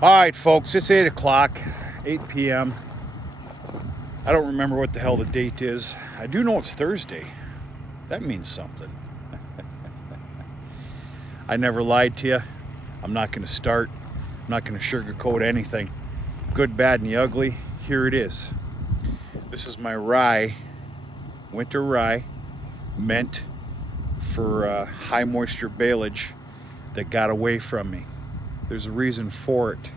All right, folks, it's 8 o'clock, 8 p.m. I don't remember what the hell the date is. I do know it's Thursday. That means something. I never lied to you. I'm not going to start. I'm not going to sugarcoat anything. Good, bad, and the ugly. Here it is. This is my rye, winter rye, meant for high moisture baleage that got away from me. There's a reason for it.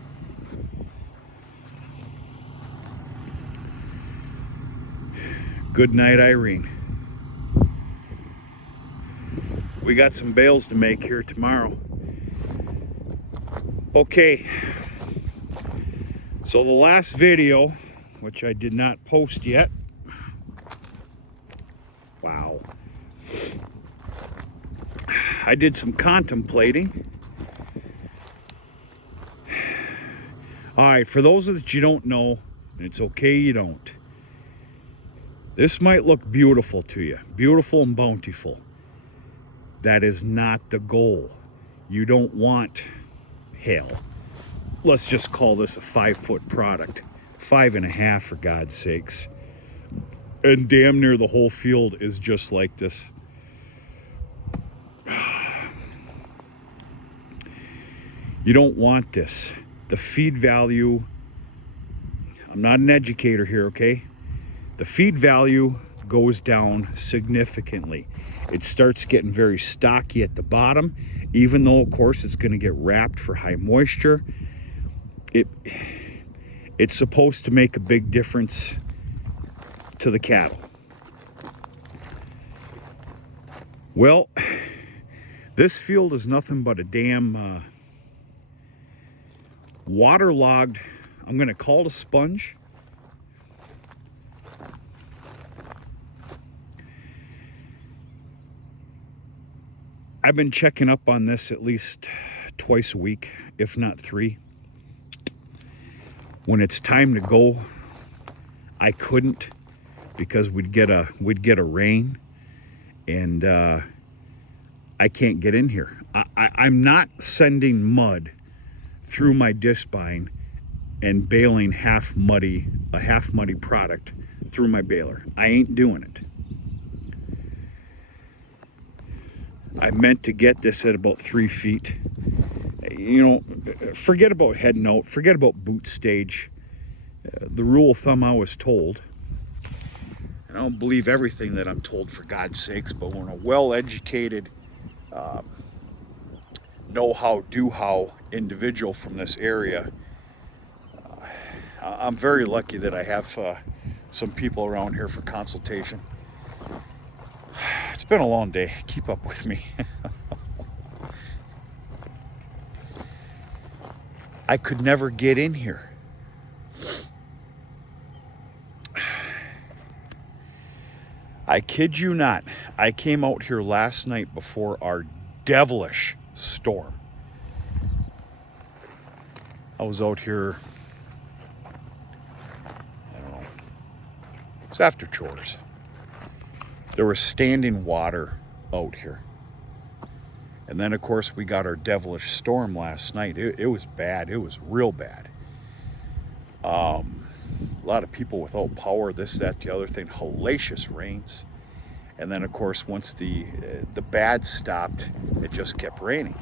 Good night, Irene. We got some bales to make here tomorrow. Okay, so the last video, which I did not post yet. Wow. I did some contemplating. All right, for those that you don't know, and it's okay you don't, this might look beautiful to you, beautiful and bountiful. That is not the goal. You don't want, hell, let's just call this a 5-foot product. 5.5 for God's sakes. And damn near the whole field is just like this. You don't want this. The feed value, I'm not an educator here, okay? The feed value goes down significantly. It starts getting very stocky at the bottom, even though, of course, it's going to get wrapped for high moisture. It's supposed to make a big difference to the cattle. Well, this field is nothing but a damn waterlogged, I'm going to call it a sponge. I've been checking up on this at least twice a week, if not 3. When it's time to go, I couldn't because we'd get a rain, and I can't get in here. I'm not sending mud through my disc spine and baling a half muddy product through my baler. I ain't doing it. I meant to get this at about 3 feet. You know, forget about head note, forget about boot stage. The rule of thumb I was told, and I don't believe everything that I'm told for God's sakes, but when a well-educated, know-how, do-how individual from this area, I'm very lucky that I have some people around here for consultation. It's been a long day. Keep up with me. I could never get in here. I kid you not. I came out here last night before our devilish storm. I was out here, I don't know, it's after chores. There was standing water out here. And then, of course, we got our devilish storm last night. It was bad. It was real bad. A lot of people without power, this, that, the other thing. Hellacious rains. And then, of course, once the bad stopped, it just kept raining.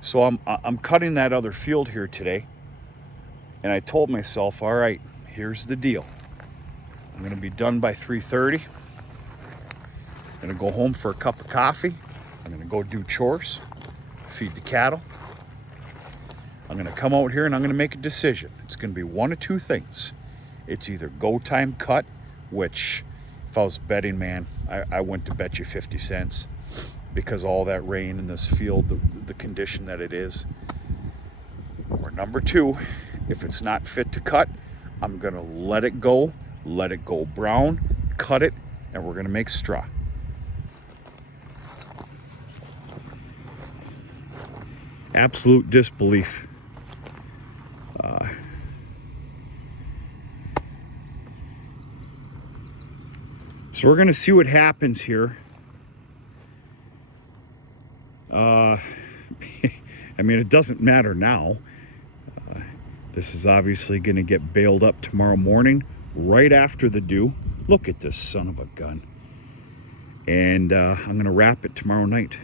So I'm cutting that other field here today. And I told myself, all right, here's the deal. I'm going to be done by 3:30. I'm going to go home for a cup of coffee. I'm going to go do chores, feed the cattle. I'm going to come out here and I'm going to make a decision. It's going to be one of two things. It's either go time cut, which if I was betting, man, I went to bet you 50 cents because all that rain in this field, the condition that it is. Or number 2, if it's not fit to cut, I'm going to let it go brown, cut it, and we're going to make straw. Absolute disbelief. So we're going to see what happens here. I mean, it doesn't matter now. This is obviously going to get baled up tomorrow morning, right after the dew. Look at this son of a gun. And I'm going to wrap it tomorrow night.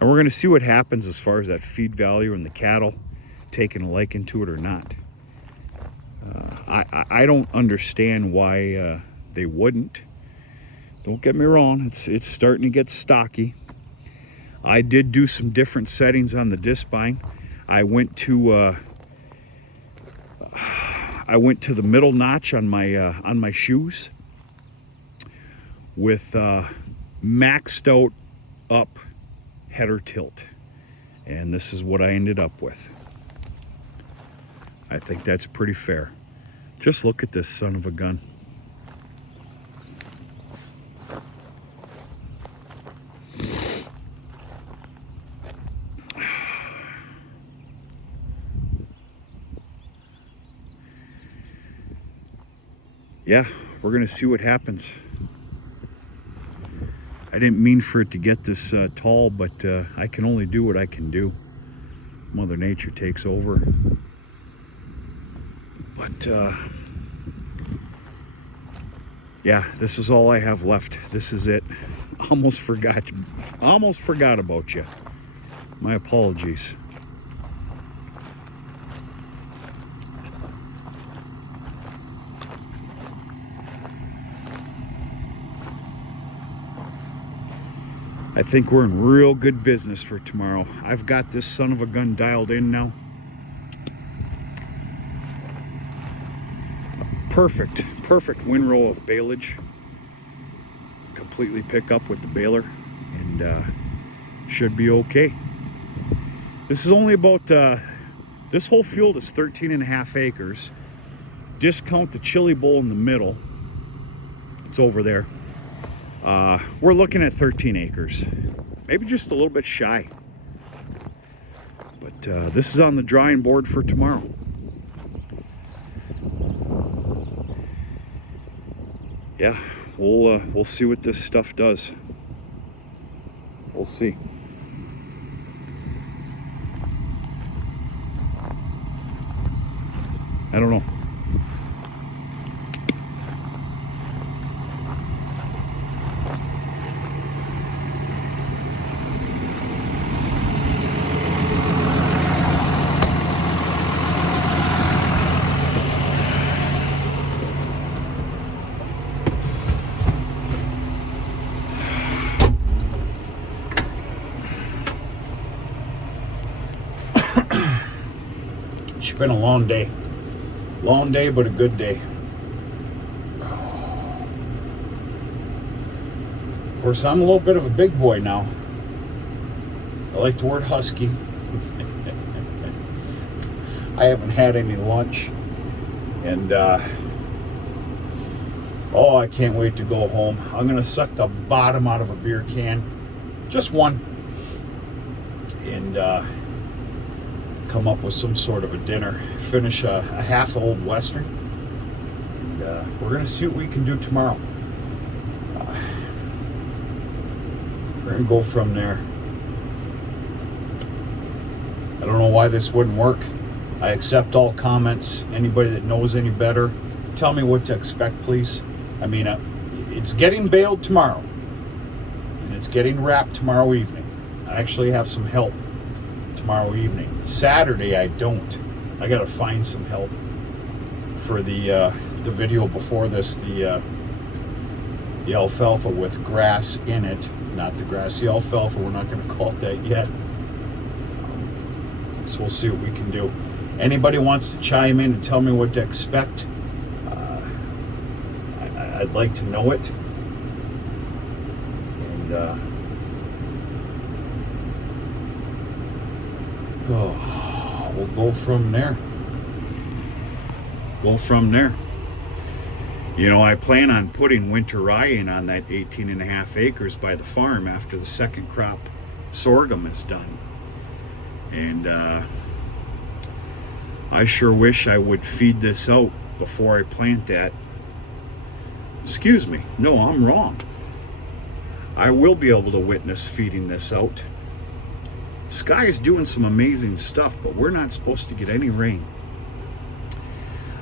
And we're going to see what happens as far as that feed value and the cattle taking a liking to it or not. I don't understand why they wouldn't. Don't get me wrong, it's starting to get stocky. I did do some different settings on the disc spine. I went to the middle notch on my shoes with maxed out up header tilt, and this is what I ended up with. I think that's pretty fair. Just look at this son of a gun. Yeah, we're gonna see what happens. I didn't mean for it to get this tall, but I can only do what I can do. Mother Nature takes over. But yeah, this is all I have left. This is it. Almost forgot about you. My apologies. I think we're in real good business for tomorrow. I've got this son of a gun dialed in now. Perfect windrow of baleage. Completely pick up with the baler, and should be okay. This is only about, this whole field is 13.5 acres. Discount the chili bowl in the middle. It's over there. We're looking at 13 acres, maybe just a little bit shy. But this is on the drawing board for tomorrow. Yeah, we'll see what this stuff does. We'll see. I don't know. It's been a long day. Long day, but a good day. Of course, I'm a little bit of a big boy now. I like the word husky. I haven't had any lunch. And, oh, I can't wait to go home. I'm going to suck the bottom out of a beer can. Just one. And, come up with some sort of a dinner. Finish a half Old Western. And we're going to see what we can do tomorrow. We're going to go from there. I don't know why this wouldn't work. I accept all comments. Anybody that knows any better, tell me what to expect, please. I mean, it's getting baled tomorrow. And it's getting wrapped tomorrow evening. I actually have some help tomorrow evening. Saturday I don't. I gotta find some help for the video before this, the alfalfa with grass in it, not the grassy alfalfa. We're not going to call it that yet. So we'll see what we can do. Anybody wants to chime in and tell me what to expect, I'd like to know it. And we'll go from there. You know, I plan on putting winter rye in on that 18.5 acres by the farm after the second crop sorghum is done. And I sure wish I would feed this out before I plant that. Excuse me. No, I'm wrong. I will be able to witness feeding this out. Sky is doing some amazing stuff, but we're not supposed to get any rain.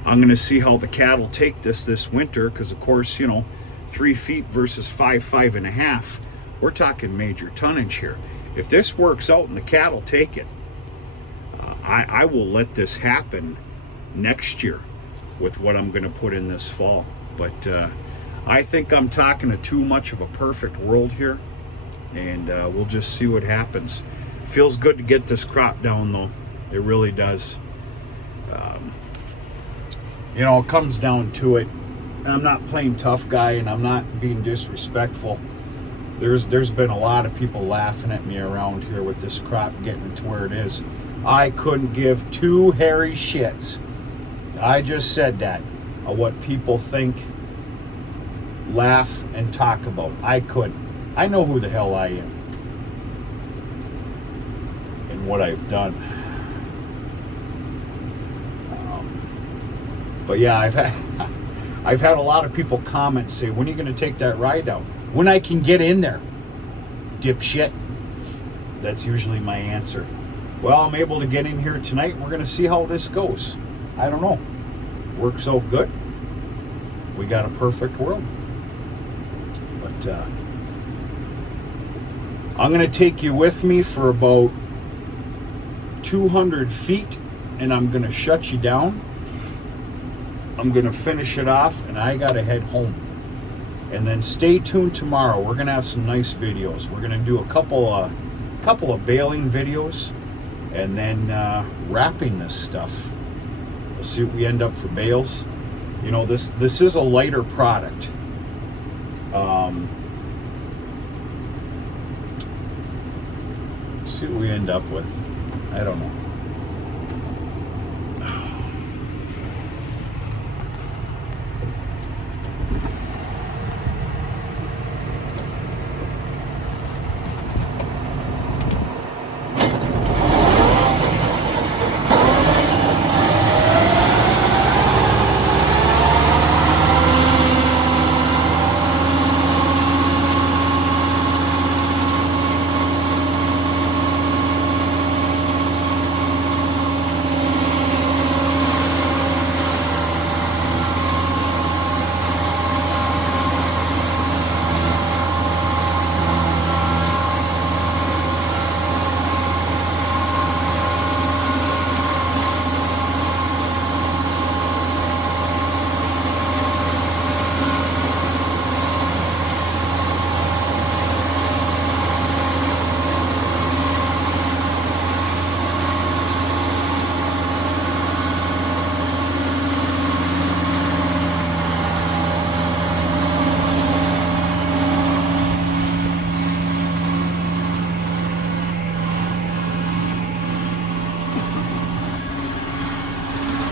I'm going to see how the cattle take this winter, because of course, 3 feet versus 5.5. We're talking major tonnage here. If this works out and the cattle take it, I will let this happen next year with what I'm going to put in this fall. But I think I'm talking to too much of a perfect world here, and we'll just see what happens. Feels good to get this crop down, though. It really does. It comes down to it. And I'm not playing tough guy, and I'm not being disrespectful. There's been a lot of people laughing at me around here with this crop getting to where it is. I couldn't give two hairy shits. I just said that. Of what people think, laugh, and talk about. I couldn't. I know who the hell I am. And what I've done. But yeah, I've had a lot of people comment, say, when are you going to take that ride out? When I can get in there, dipshit. That's usually my answer. Well, I'm able to get in here tonight. We're going to see how this goes. I don't know. Works out good. We got a perfect world. But I'm going to take you with me for about 200 feet, and I'm going to shut you down. I'm going to finish it off, and I got to head home. And then stay tuned tomorrow. We're going to have some nice videos. We're going to do a couple of baling videos, and then wrapping this stuff. We'll see what we end up for bales. This is a lighter product. See what we end up with. I don't know.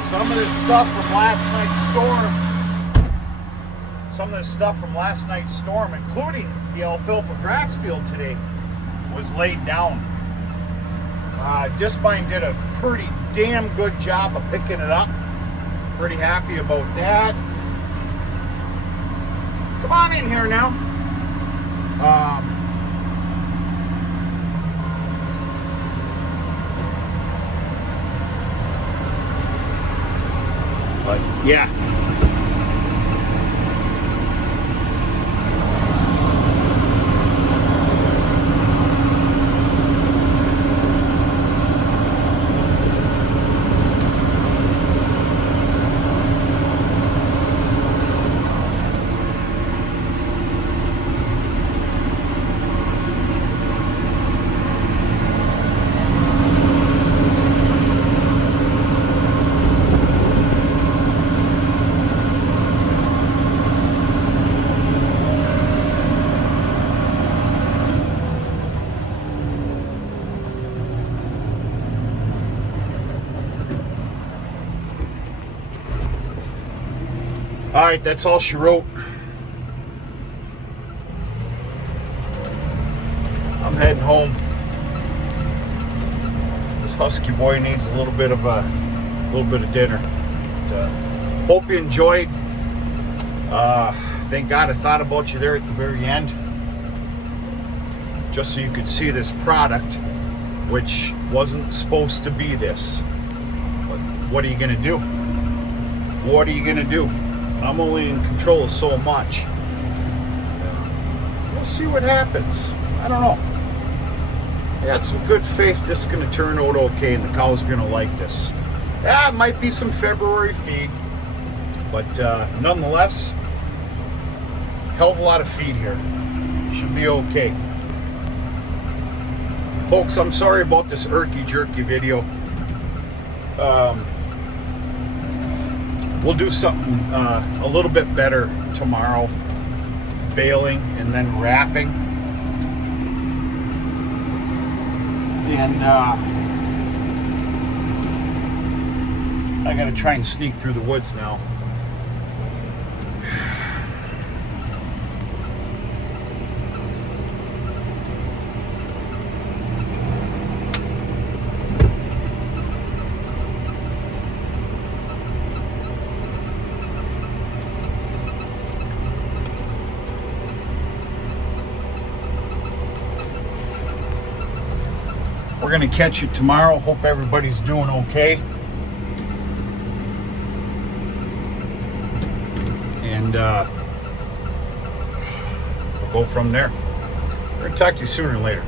Some of this stuff from last night's storm, including the alfalfa grass field today, was laid down. Disbine did a pretty damn good job of picking it up. Pretty happy about that. Come on in here now. But yeah. All right, that's all she wrote. I'm heading home. This husky boy needs a little bit of dinner. But, hope you enjoyed. Thank God I thought about you there at the very end, just so you could see this product, which wasn't supposed to be this. But what are you gonna do? What are you gonna do? I'm only in control of so much. We'll see what happens. I don't know. I got some good faith this is gonna turn out okay and the cows are gonna like this. Yeah, it might be some February feed, but nonetheless, hell of a lot of feed here. Should be okay. Folks, I'm sorry about this jerky video. We'll do something a little bit better tomorrow. Baling and then wrapping. And I gotta try and sneak through the woods now. We're gonna catch you tomorrow. Hope everybody's doing okay. And we'll go from there. We're gonna talk to you sooner or later.